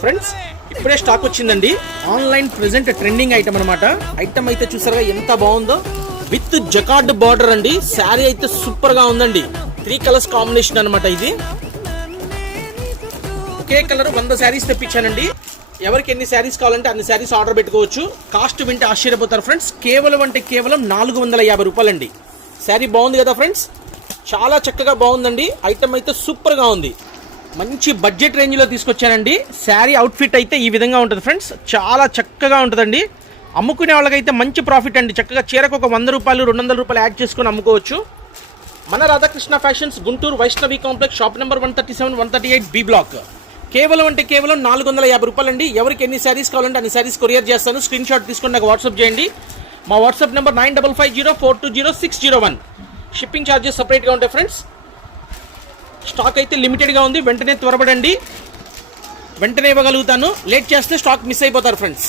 Friends ఇప్పుడే stock వచ్చిందండి. Online present trending item అనమాట. ఐటమ్ అయితే చూసారుగా ఎంత బాగుందో, విత్ జకార్డ్ బార్డర్ అండి. శారీ అయితే సూపర్ గా ఉందండి. 3 కలర్స్ కాంబినేషన్ అనమాట. ఇది ఒకే కలర్ 100 శారీస్ తెప్పించానండి. ఎవరికి ఎన్ని శారీస్ కావాలంటే అన్ని శారీస్ ఆర్డర్ పెట్టుకోవచ్చు. కాస్ట్ వింటే ఆశ్చర్యపోతారు ఫ్రెండ్స్. కేవలం 450 రూపాయలండి. శారీ బాగుంది కదా ఫ్రెండ్స్, చాలా చక్కగా బాగుందండి. ఐటమ్ అయితే సూపర్ గా ఉంది. మంచి బడ్జెట్ రేంజ్ లో తీసుకొచ్చానండి. శారీ అవుట్ఫిట్ అయితే ఈ విధంగా ఉంటుంది ఫ్రెండ్స్. చాలా చక్కగా ఉంటుందండి. అమ్ముకునే వాళ్ళకైతే మంచి ప్రాఫిట్ అండి. చక్కగా చీరకు ఒక 100 రూపాయలు 200 రూపాయలు యాడ్ చేసుకొని అమ్ముకోవచ్చు. మన Radhakrishna fashions, Guntur Vaishnavi complex, shop number 137, 138 B block. కేవలం 450 రూపాయలండి. ఎవరికి ఎన్ని శారీస్ కావాలంటే అన్ని శారీస్ కొరియర్ చేస్తాను. స్క్రీన్ షాట్ తీసుకొని నాకు వాట్సాప్ చేయండి. మా వాట్సాప్ నెంబర్ 9550420601. షిప్పింగ్ ఛార్జెస్ సపరేట్గా ఉంటాయి ఫ్రెండ్స్. స్టాక్ అయితే లిమిటెడ్గా ఉంది. వెంటనే త్వరపడండి. వెంటనే ఇవ్వగలుగుతాను. లేట్ చేస్తే స్టాక్ మిస్ అయిపోతారు ఫ్రెండ్స్.